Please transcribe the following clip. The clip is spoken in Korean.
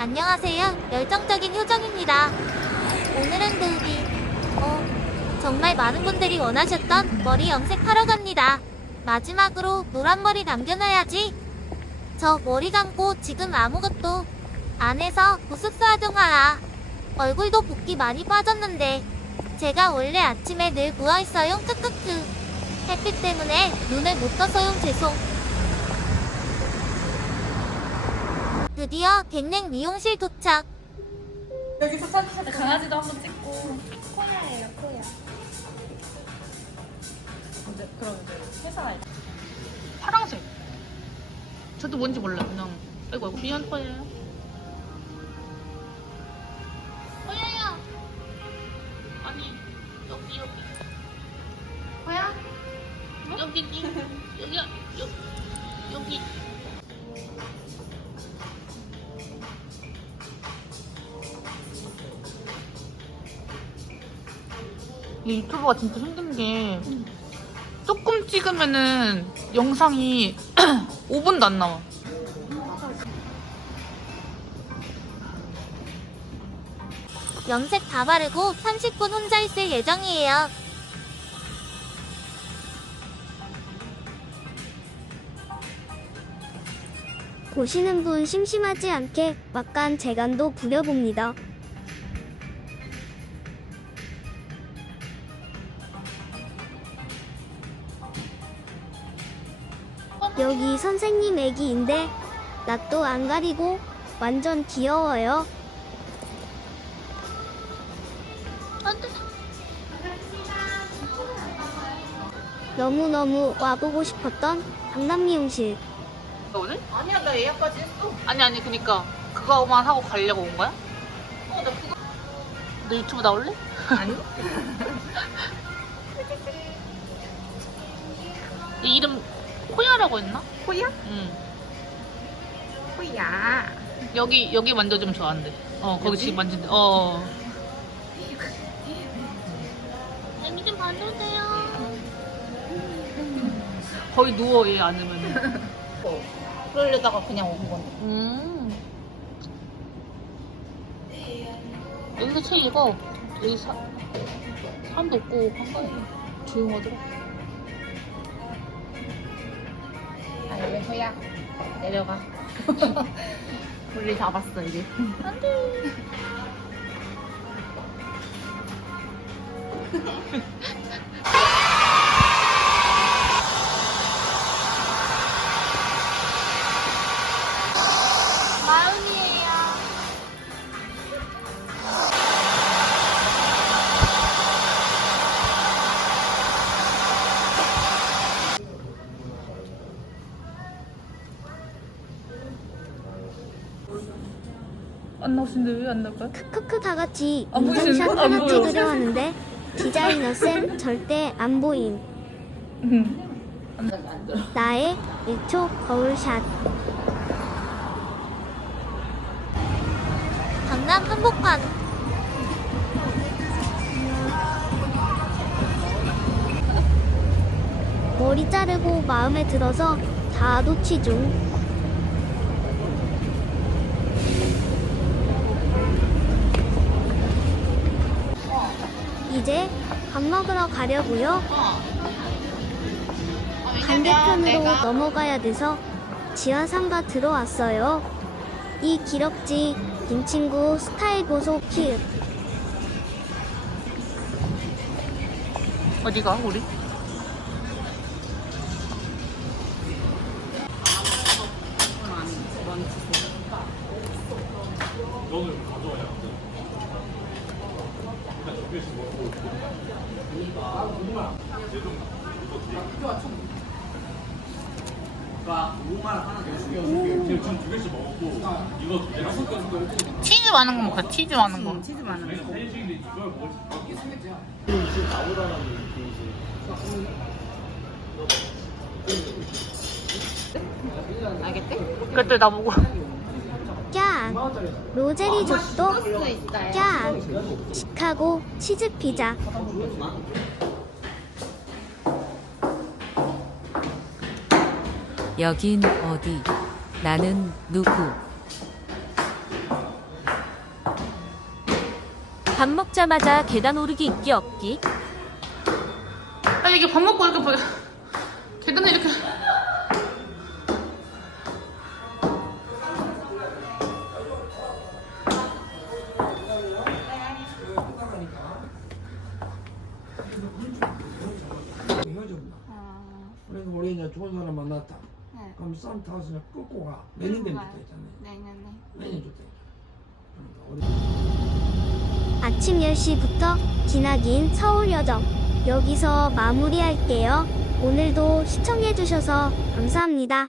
안녕하세요. 열정적인 효정입니다. 오늘은 그이 어, 정말 많은 분들이 원하셨던 머리 염색하러 갑니다. 마지막으로 노란 머리 남겨놔야지. 저 머리 감고 지금 아무것도 안 해서 보습스 하동하라. 얼굴도 붓기 많이 빠졌는데 제가 원래 아침에 늘 부어있어요. 크크크. 햇빛 때문에 눈을 못 떠서요. 죄송. 드디어 갱냉 미용실 도착. 여기서 찾으셨죠? 강아지도 한번 찍고 코야예요, 코야. 이제 그럼 이제 회사 알 파랑색. 저도 뭔지 몰라. 그냥 아이고 아이고 미안 거예요. 아니 여기 여기. 거야? 여기지. 여기야 여기 여기. 이 유튜브가 진짜 힘든 게 조금 찍으면은 영상이 5분도 안 나와. 염색 다 바르고 30분 혼자 있을 예정이에요. 보시는 분 심심하지 않게 막간 재간도 부려봅니다. 여기 선생님 애기인데 낯도 안 가리고 완전 귀여워요. 너무너무 와보고 싶었던 강남 미용실. 오늘? 아니야 나 예약까지 했어 아니 아니 그니까 그거만 하고 가려고 온 거야? 어 나 그거 너 유튜브 나올래? 아니 이 이름 코야라고 했나? 코야? 응. 코야 여기 여기 만져주면 좋아한대. 어 거기 지금 만진대. 어. 애기 좀 봐주세요. 거의 누워 얘 안으면. 그러려다가 그냥 온 건데 음. 여기서 책 읽어. 여기 사, 사람도 없고 한가해. 조용하더라. 코야. 내려가. 우리 다 봤어 이제. 마음 안 나오시는데 왜 안 나올까요? 크크크 다 같이 안 인증샷? 안 하나 보여. 찍으려 하는데 디자이너 쌤 절대 안 보임. 나의 1초 거울샷. 강남 한복판. 머리 자르고 마음에 들어서 다 놓치 중. 먹으러 가려고요. 반대편으로 넘어가야 돼서 지하상가 들어왔어요. 이 기럭지 김친구 스타일 보소 키읔. 어디가 우리? 치즈 많은 거 먹자. 치즈 많은 거. 치즈 많은 거. 그때 나보고 깍! 로제리 족도 아, 쫙 시카고 치즈 피자 여긴 어디? 나는 누구? 밥 먹자마자 계단 오르기 있기 없기? 아니 이게 밥 먹고 이렇게 계단에 이렇게 헤어졌나? 그래서 우리 이제 좋은 사람 만났다. 그럼 썸 타서 끊고 가. 내년 되면 좋다 했잖아요. 네네네. 내년 좋다. 아침 10시부터 기나긴 서울 여정 여기서 마무리할게요. 오늘도 시청해주셔서 감사합니다.